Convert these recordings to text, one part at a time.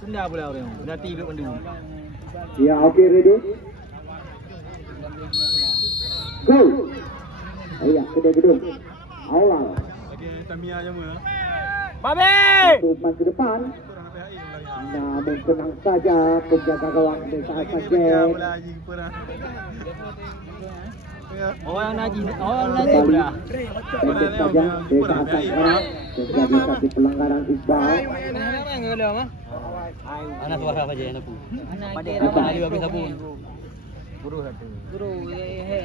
Senda pula orang. Berarti duduk mandu. Ya, okey, ready. Go. Ayah, gedung. Awal. Lagi Tamiya je mula. Babe! Umpan ke depan. Namun tenang saja penjaga gawang Desa Sajen. Orang Naji pula. Pendek saja Desa Sajen. Terjadi satu pelanggaran Iqbal. Anak suara apa je anakku? Pada Ramai dia habis sabun. Guru satu. Guru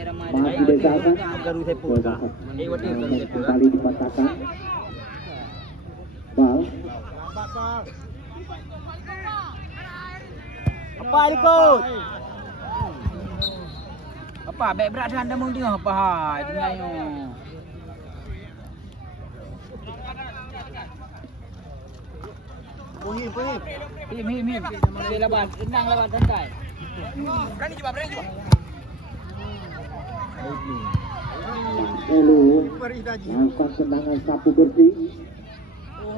ramai. Masih Desa Sajen. Garu sepo kah? Wadi garu sepo. Kembali dipatahkan. Bal. Apa ikut? Apa baik berat dah anda mung tengah apa hai dengan yo. Him. Dia lawan, tenang lawan santai. Berani cuba. Lalu lakukan tendangan sapu bersih.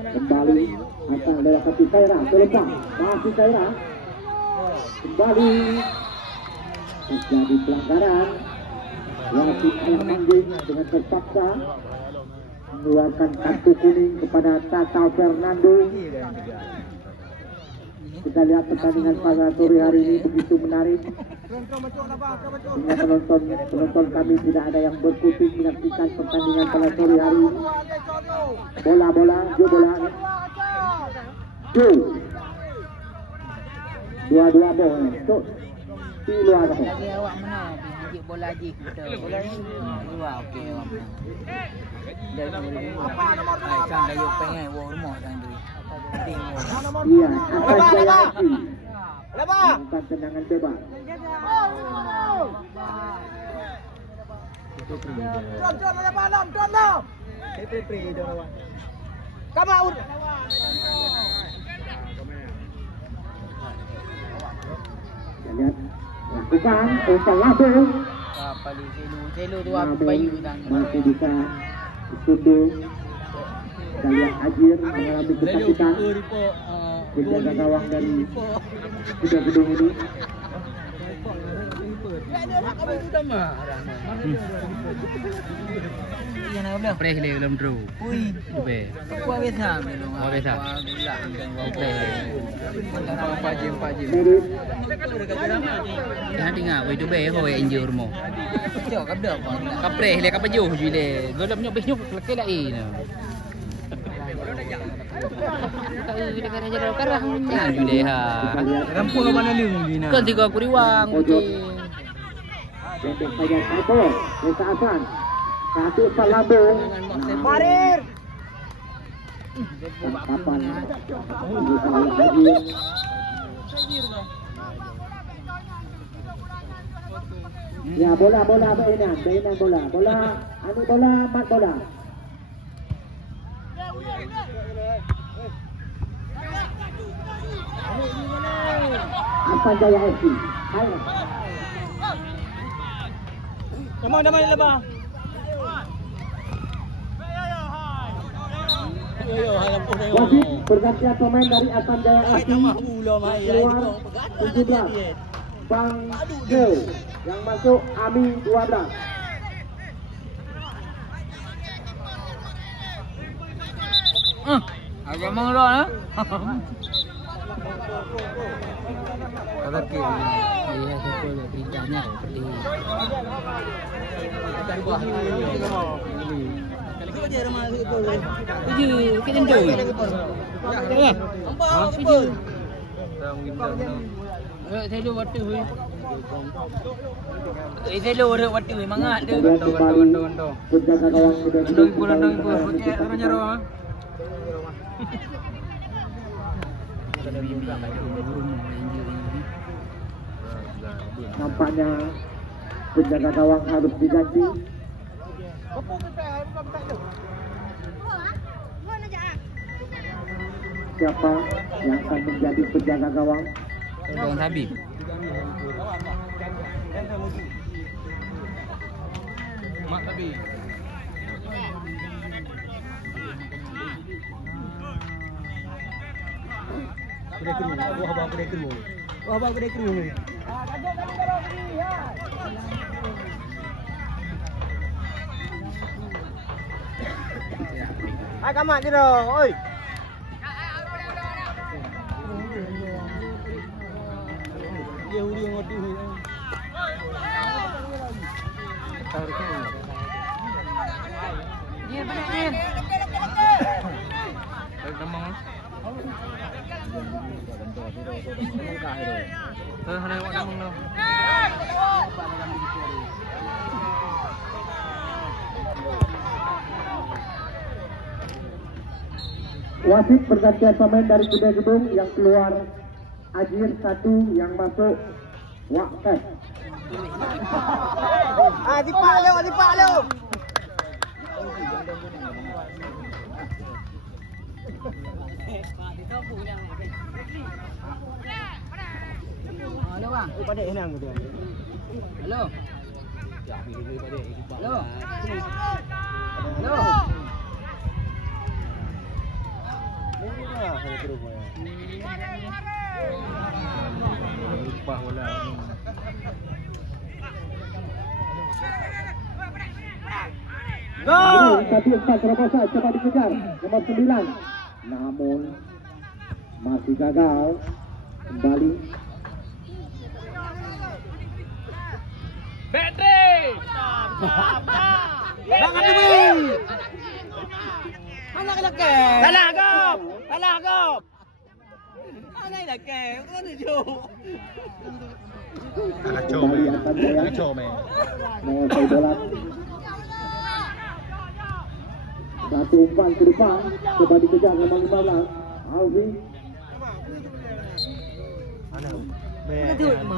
Kembali akan dari kaki Kaira terlepas. Masih Kaira. Kembali terjadi pelanggaran. Wasit Ayah Mangging dengan terpaksa mengeluarkan kartu kuning kepada Tata Fernando. Kita lihat pertandingan pada sore hari ini begitu menarik. Sehingga penonton kami tidak ada yang berkutik menyaksikan pertandingan pada sore hari ini. Bola, jo bola. Jo. Dua-dua bola. Jo. Tilo ada. Lagi awak mana? Pergi bola lagi kita. Bola ni. Dua okey awak mana. Apa nomor 2? Kan dah yuk pengen wo rumah kan tu. Iya, akan Jaya FC. Melakukan tendangan bebas. Lihat, lakukan umpan langsung. Paling selo tu apa bayu dan masih bisa dituduh. Kita lihat Ajir mengalami kesakitan. Penjaga gawang dari gedung ini. Yang nak belah. Preh le dalam draw. Ui, Be. kuat biasa belum. Oh, biasa. Gula dan Preh. Empat jam. Merit. Dah dengar we be ho enjur mo. Cok kabda apa? Kapreh le kapajuh ju le. Golap nyok besnyok lekeh lai na. Tak ada kerja dalam karah. Jangan ju le ha. Rampung mana lung di na. Kan tiga kuriwang. Pendek saja satu. Desa Hasan. Satu salambung. Marir. Kapan? Ajir. Ya bola Bainan bola. Mat bola. Akan Jaya FC. Hai. Damai lebah. Wasit pergantian pemain dari Asan Jaya FC. Keluar 17. Bang Gel yang masuk Ami 12. Agak mengeluar lah. Kata ke. Iya, siapa le beritanya seperti. Tuju, kita jauh. Ya. Tuju. Saya lu waktu hui. Saya lu ada waktu hui mangat dia. Penjaga gawang sudah Landong ibu. Putih nyaro. Nampaknya penjaga gawang harus diganti. Siapa yang akan menjadi penjaga gawang? Gawang Habib. Mak Habib. Kedai kering. Wah, abang kedai kering. Wah, abang kedai kering ni. Hai kamat je dah. Oi. Dia huri ngoti hui. Tahu ke? Ni benar ni. Baik tamang. Hari awak tamang dah. Wasit bergantian pemain dari Kuda Gedung, yang keluar Ajir 1, yang masuk Waqas. Dipak lu. Halo bang. Pada henang tu. Halo. Halo. Halo. Lupa bola. Go! Tapi empat terobosan coba dikejar nomor 9, namun masih gagal. Kembali Battery! Bang Adi! Mana kena ke? Salah kau! Mana nak ke? Kau ni jo. kembali akan jaya Kacau main. menguasai bola. Satu umpan ke depan, coba dikejar nomor 15, Alwi. Mana?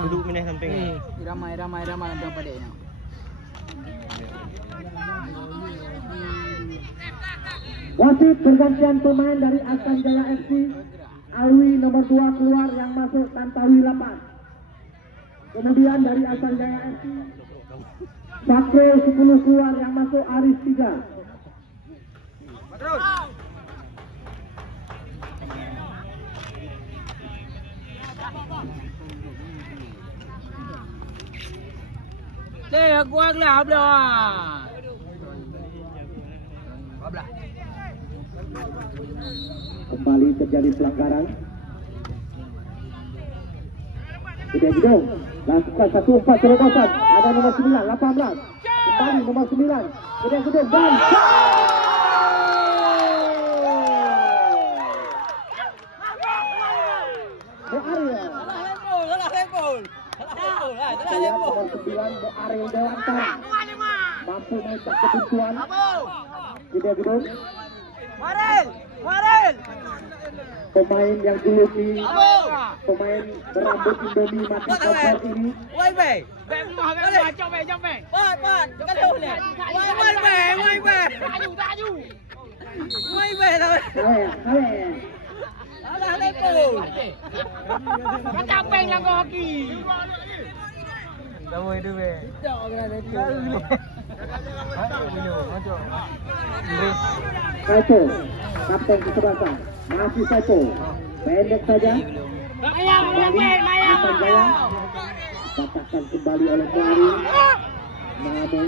Duduk minah samping. Ramai dalam pada ni. Wasit bergantian pemain dari Asan Jaya FC. Alwi nomor 2 keluar, yang masuk Tantawi 8. Kemudian dari Asan Jaya FC, Sakro 10 keluar, yang masuk Aris 3. Terus. Aku agak belah. Kembali terjadi pelanggaran. Kuda Gedung lakukan satu umpan terobosan. Ada nomor 9, 18. Kembali nomor 9, Kuda Gedung dan nomor 9 Ariel Dewantara mampu mencetak ketentuan. Kuda Gedung, Marel. pemain yang duluki pemain berambut Indomie mati kompor ini. Wai bay. Bay rumah bay. Jom bay. Pat. Jangan jauh ni. Wai bay. Taju. Wai bay lah. Kale. Alah lepo. Kata peng lah kau hoki. Kamu itu be. Tak kena lepo. Saito, kapten kesebelasan, masih Saito, pendek saja. Kembali Asan Jaya, dikatakan kembali oleh Pelari. Namun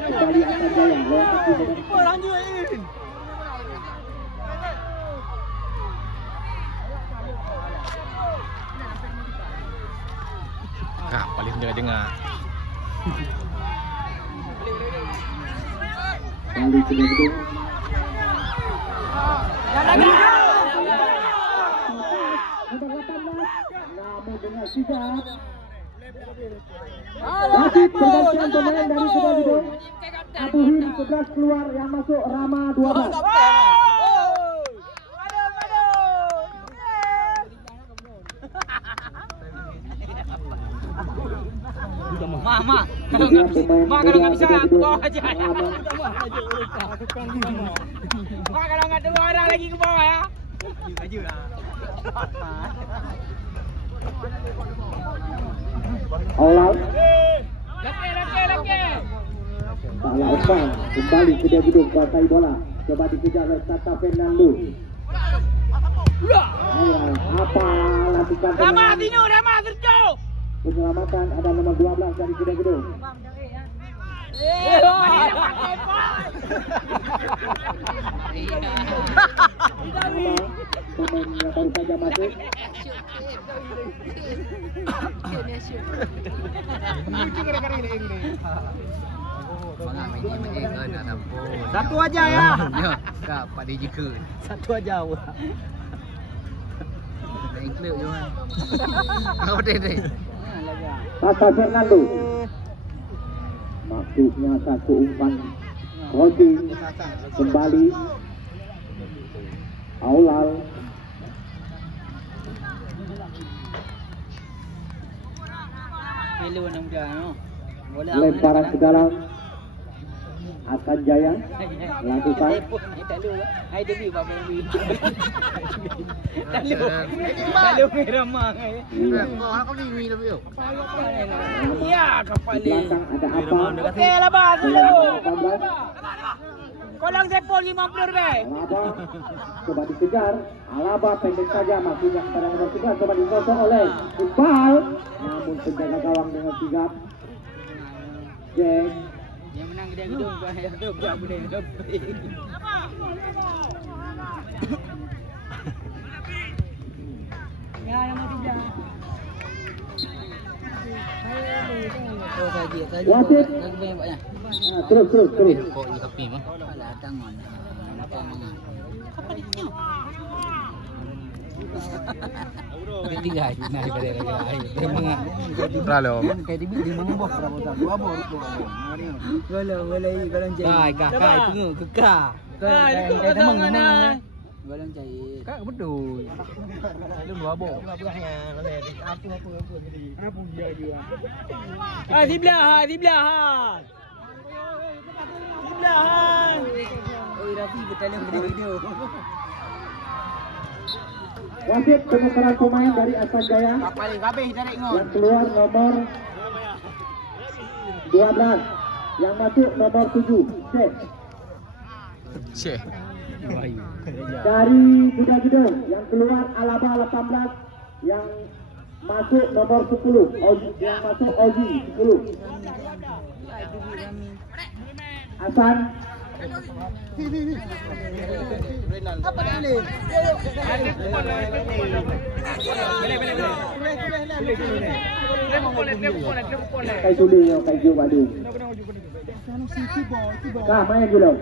kembali Asan Jaya lewat kaki badan. Lanjutin. Kak, paling dengar. Kali Kuda Gedung. Nomor 18, namun dengan sigap. Wasit bergantian pemain dari Kuda Gedung. Abuhin 11 keluar, yang masuk Rama 12. Mak. Kemudian pemain Mak kalau nggak bisa Kuda Gedung, bawa aja. Rama. Mak kalau nggak tunggu ada lagi ke bawah ya. All out. Laki. Salah umpan, kembali Kuda Gedung kuasai bola. Coba dikejar oleh Tata Fernando. Apa lakukan Ramah Tino, Ramah Sergio. penyelamatan ada nomor 12 dari Kuda Gedung. Pemain yang baru saja masuk. Satu aja ya. Kak, Pak DJ ke. Satu aja. Include you kan. Kau deh. Tata Fernando. Maksudnya satu umpan crossing kembali. Aulal. Hello nang no. Lemparan ke dalam. Akan Jaya lakukan. Hai debi bapa debi. Lalu Ramah. Kau ni mi lebih. Ya, Di kapal ni. belakang ada apa? Okey lah bas dulu. 18. Kolang sepol 50 be. Alaba coba dikejar. Alaba pendek saja maksudnya kepada nomor 3 coba digosok oleh Iqbal. Namun penjaga gawang dengan sigap. Jack. Yang menang dia gedung buat yang tu buat boleh lebih. Ya yang mau tidak. Oh saja saja. Wasit. Lagi banyaknya. Terus. Kau ni tapi mah. Alah tangan. Tangan. Apa dia? Tiga hari nak daripada lagi. Memang. Terlalu. Kayak di mana bos berapa tak? Dua bos tu. Golong golong Kai kakak tengok kekak. Kai ikut tangan ah. Golong cair. Kak betul. Lu dua bos. Di belah. Di belahan. Oi Rafi betul video. Wasit penukaran pemain dari Asan Jaya. Kapal habis tarik Yang ngon. keluar nomor 12. Yang masuk nomor 7. Cek. Cek. Dari Kuda Gedung. Yang keluar Alaba 18. Yang masuk nomor 10. Yang masuk Oji 10. Hasan. Apa ni? Kai Tuli yang Kai Jo Badu. Kah main dulu.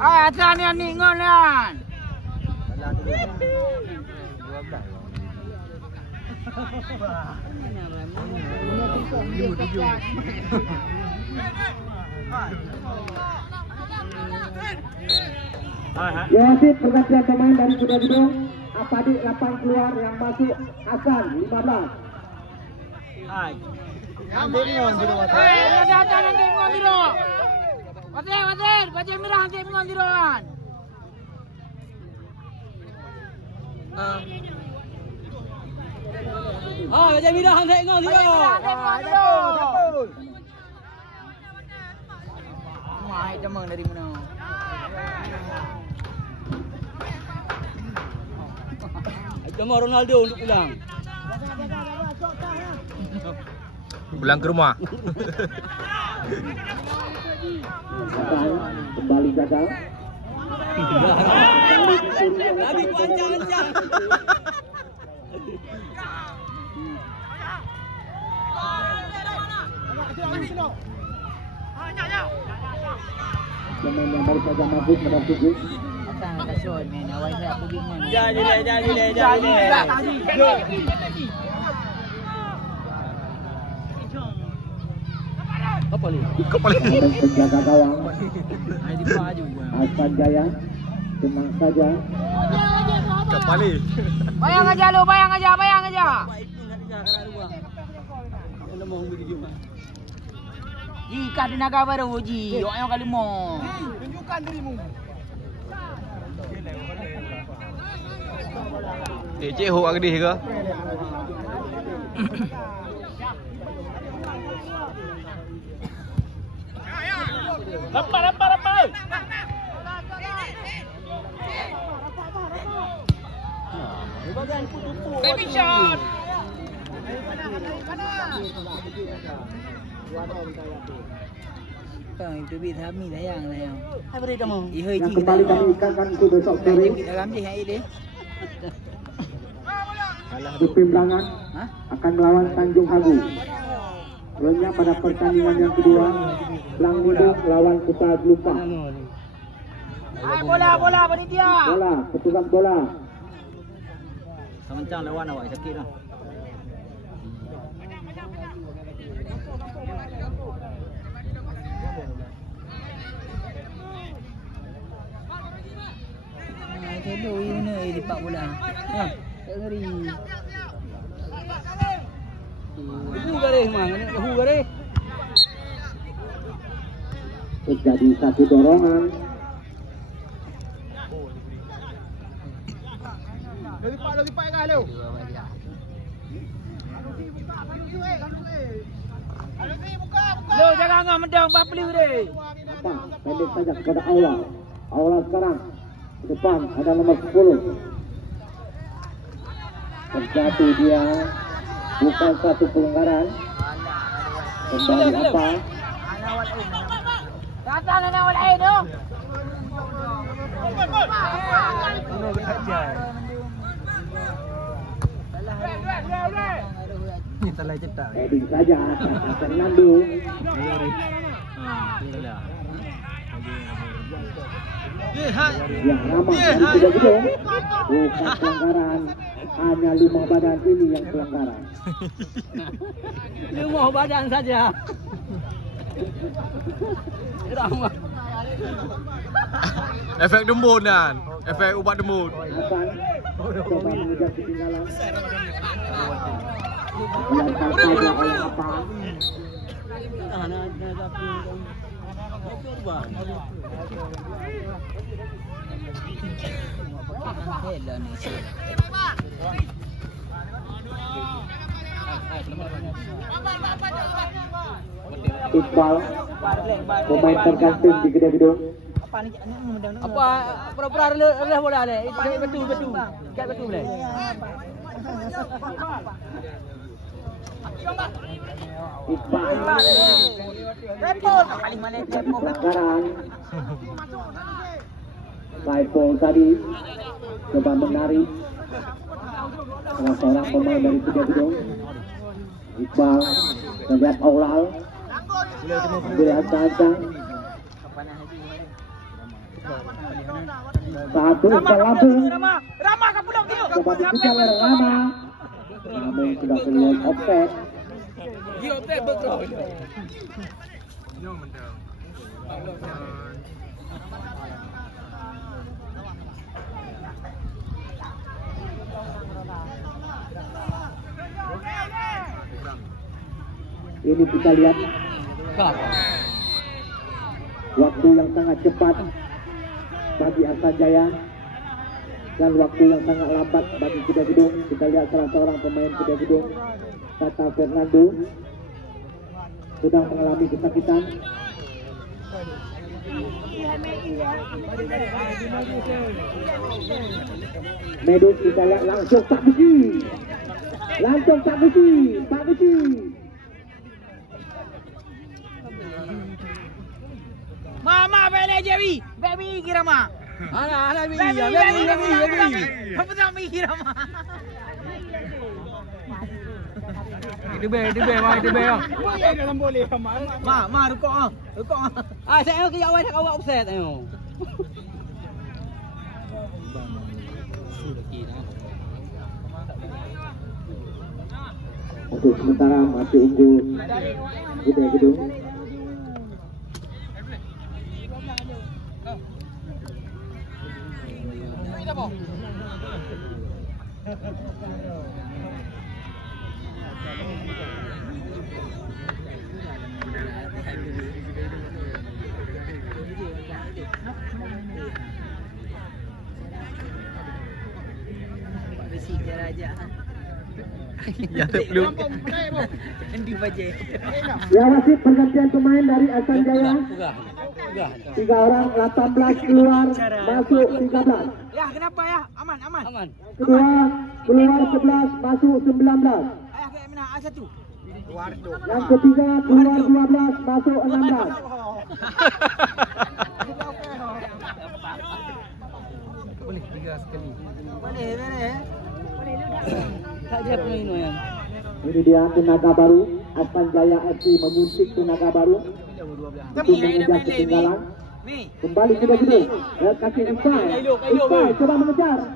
Ah, asan yang ni ngonan. Wasit pergantian pemain dari Kuda Gedung. Apadi 8 keluar yang masuk Hasan 15. Nanti ngon dulu. Nanti ngon dulu. Wasit, baju merah nanti ngon dulu kan. Oh, baju merah nanti ngon dulu. Mai temang dari mana? Cuma Ronaldo untuk pulang. Pulang ke rumah. Kembali gagal. Lagi panjang-panjang. Pemain yang baru saja masuk nomor 7. Jadi. Apa ni? Ada penjaga gawang Hasan Jaya. Tenang saja. Kembali. Bayang aja lu, bayang aja. Jika tenaga baru uji, yang kali mau. Tunjukkan dirimu. Cik hok agdi ke? Lempar. Baby shot. Kang itu bit kami dah yang lah yang. Hai beri kamu. Yang kembali kami ikankan itu besok sore. Dalam je hai dia. Upim Belangan akan melawan Tanjung Hagu. Selanjutnya pada pertandingan yang kedua, Lang Muduk lawan Kuta Lupa. Hai bola panitia. Bola, petugas bola. Samancang lawan awak sakit dah. Hello, ini di pak bola. Ha, tak ngeri. Hu garis mang, hu garis. Terjadi satu dorongan. Lagi pak kan lu. Lo jangan ngam mendang bapli deh. Apa? Pendek saja kepada Aula. Aula sekarang di depan ada nomor 10. Terjatuh dia, bukan satu pelanggaran. Kembali apa? Datang nak awal air tu. Ni salah cetak. Heading saja kata Fernando. Yang ramah dan tidak gedung. Bukan pelanggaran. Hanya 5 badan ini yang pelanggaran. 5 badan saja. Ramah. Efek dembun kan. Efek ubat dembun. Hasan coba mengejar ketinggalan. Diantar saja oleh apa? Iqbal, pemain tergantung di Gede Gedung. Apa pura-pura rendah bola ni? Betul. Kat betul boleh. Iqbal, Repot paling mana repot. pelanggaran. Saiful tadi coba menarik salah seorang pemain dari Gede Gedung. Iqbal melihat Aulal, ambil ancang-ancang. Satu selambung. Ramah ke pulau dia. Coba dikejar oleh Rama. Namun sudah keluar offset. Dia offset betul. Ini kita lihat waktu yang sangat cepat bagi Arsan Jaya dan waktu yang sangat lambat bagi Gede Gedung. Kita lihat salah seorang pemain Gede Gedung, Tata Fernando, sedang mengalami kesakitan. Medus kita lihat langsung tak besi. Pak Besi. Mama beli Jawi. Baby kira mah. Ana Baby. Apa tak mikir mah? Itu be. Dalam boleh mah. Ma rukuk ah. Ah, saya ke awak offset ayo. Untuk sementara masih unggul Gede Gedung. Yang terpeluk. Ya wasit pergantian pemain dari Arsan Jaya. 3 orang, 18 keluar, masuk 13. kenapa ya? Aman, aman. Aman. Kedua, keluar 11, masuk 19. Ayah kayak mana? A1. Yang ketiga, keluar 12, masuk 16. Boleh 3 sekali. Boleh. Tak dia punya ini yang. Ini dia tenaga baru. Aspan Jaya FC menyuntik tenaga baru. Untuk mengejar ketinggalan. Kembali ke gedung. Kaki Isai. Isai coba mengejar.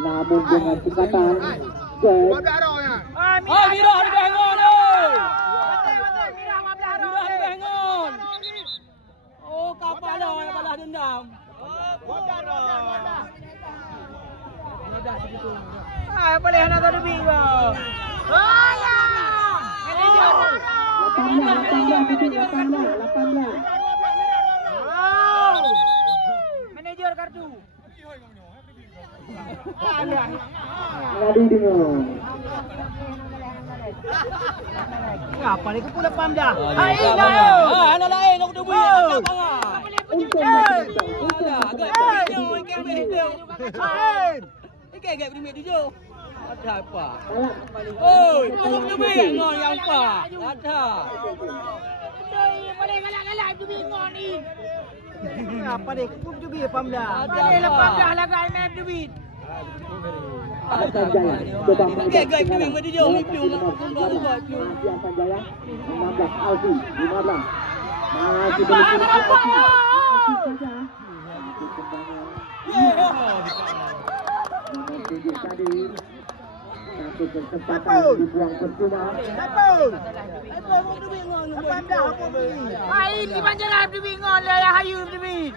Namun dengan sukatan. Mirah dibangun. Mirah dibangun. Oh, kapal dah yang balas dendam. Boleh anak tu lebih kau. 18. Manager kartu. Lagi dengan. Apa ni kepula pam dah? Hai, anak lain aku tu buat. Untuk Kayak beri dia. Ada apa? Oh, tolong tu beri ngon yang apa? Ada. Boleh galak-galak tu bingung ni. Apa dek? Pum tu bi pam dah. Boleh lepas dah lagai map tu bi. Aspan Jaya coba Kayak tu yang beri dia. Piung nak buat piung. Aspan Jaya 16 Alfi 15. Masih belum saja. Tunjuk tadi satu kesempatan dibuang percuma. Hai, di Banjaran tu bingung lah yang hayu tu bi.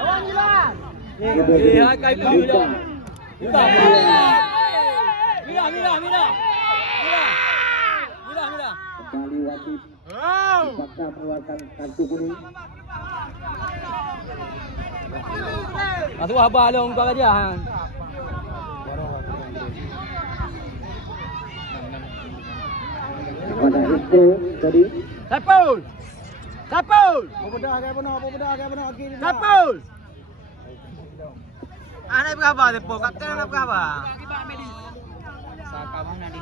Lawan jelas. Kai tu dah. Mira. Kembali wasit dipaksa mengeluarkan kartu kuning. Masuk abah long kau aja. Kepada Istro tadi. Sapul. Apa Anak berapa depo? Kapten anak berapa?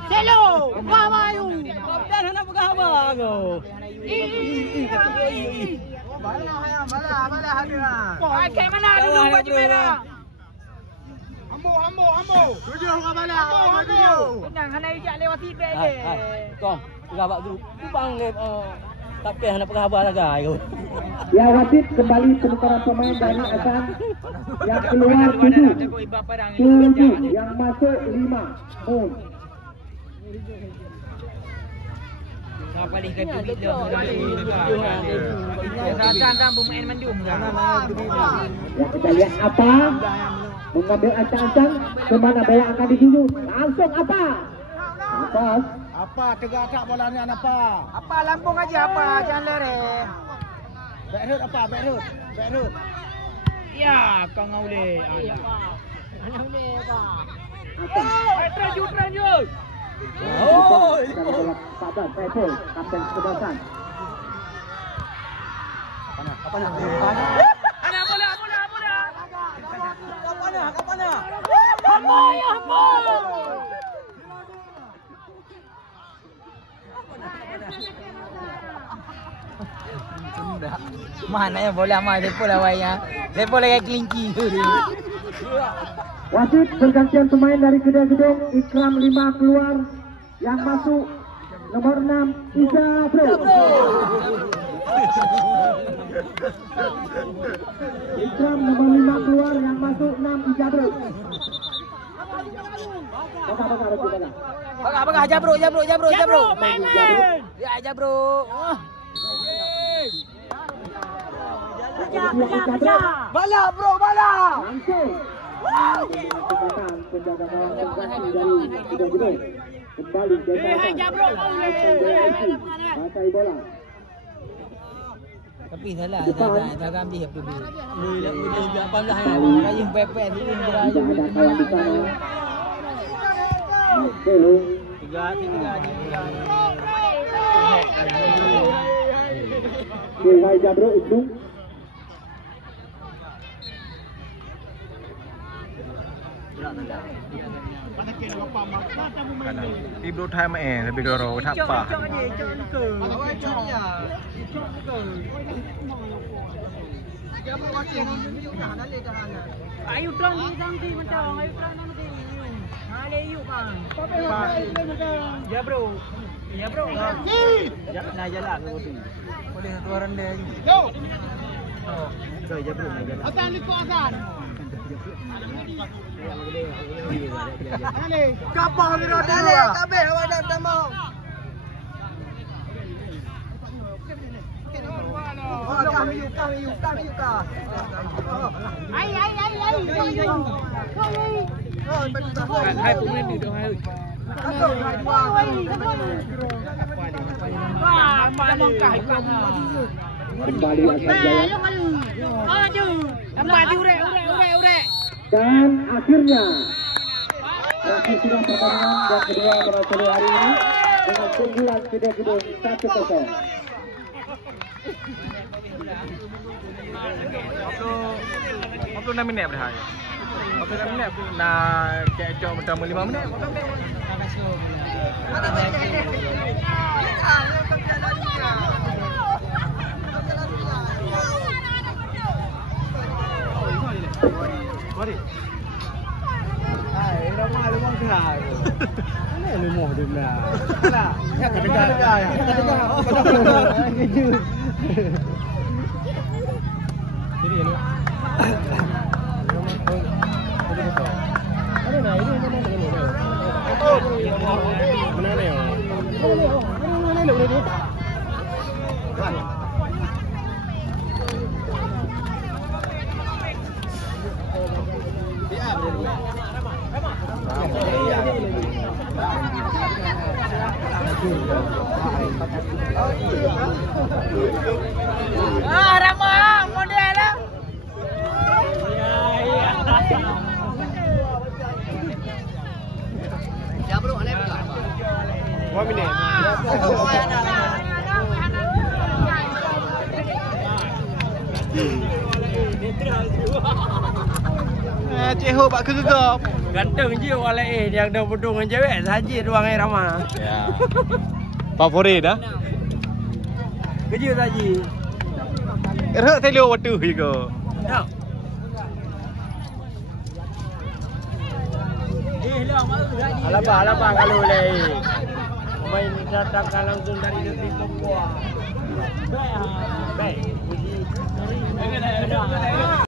Selo, apa ayu? Kapten anak abah kau. Balah hadiah. Pakai mana dulu baju merah? Ambo. Tujuh orang balah. Tenang, hana ijak lewat tibet je. Kau, gawak dulu. Tu panggil tapi anak abah lagi kau. Ya wasit kembali penukaran pemain dari Aspan. Yang keluar 7 yang masuk 5 Mun. Balik ke bilik dia. Rasa bermain mandum. Ya kita lihat apa mengambil ancang-ancang kemana bola akan dituju. Langsung apa? Atas. Apa tegak bola ni apa? Apa Lampung aja apa jangan lere. Backroot apa? Backroot. Ya, kau ngaule. Ngaule apa? Tranjut. Oh, pada Saiful, kapten kebasan. Apa nak? Ana bola. Kapan? Hamba. Mana ya bola mah depo lawainya. Depo lagi kelingki tu dia. Wasit bergantian pemain dari gedung Ikram 5 keluar, yang masuk nomor 6 Iza Bro. Ikram nomor 5 keluar, yang masuk 6 Iza Bro. Baga aja bro. Main. Ya aja bro. Bala bro. Langsung. Kesempatan penjaga gawang terganti dari gedung. Kembali Masai bola. Tapi salah dah ambil tu. Dia pandai rayung pepek ni Tidak ada kawan di sana. Marcelo. 3 Dewa Jabro itu Ibu thai mẹ lebih goro thap pa. Ayo terang di macam ayo terang nanti. Hale yuk kan. Ya bro. Ya bro. Nah jalan tu. Boleh tuaran dia. Yo. Oh, ya bro nah jalan. Asan liko asan. Kapal ni roda dia. Kabe awak dah mau. Kami yuk. Ai. Hai pemain di dong hai. Wah, mana kah ikan. Kembali akan jaya. Dan akhirnya berakhir sudah pertandingan dan kedua berlangsung hari ini dengan keunggulan Kedai Gedung 1-0. Apa 6 minit dah. Apa 6 minit nak kecoh macam 5 minit. Mari. Hai, ramai lemah dah. Mana lemah dia nak? Lah, kata dengar ya. Kata dengar. Oh, kata kejut. Ini ya. Ada nak ini mana ni? Mana ni? Mana ni? Rama, model lah. Ya bro, alai pula. 1 minit. Cik Ho bak gegap. Ganteng je orang lain yang dah bodoh dengan cewek saja ruang air ramah. Ya. Favorit dah. Kerja saja. Erhak telo waktu juga. Ya. Alabang kalau lain. Main datangkan langsung dari negeri Papua. Baik. Baik.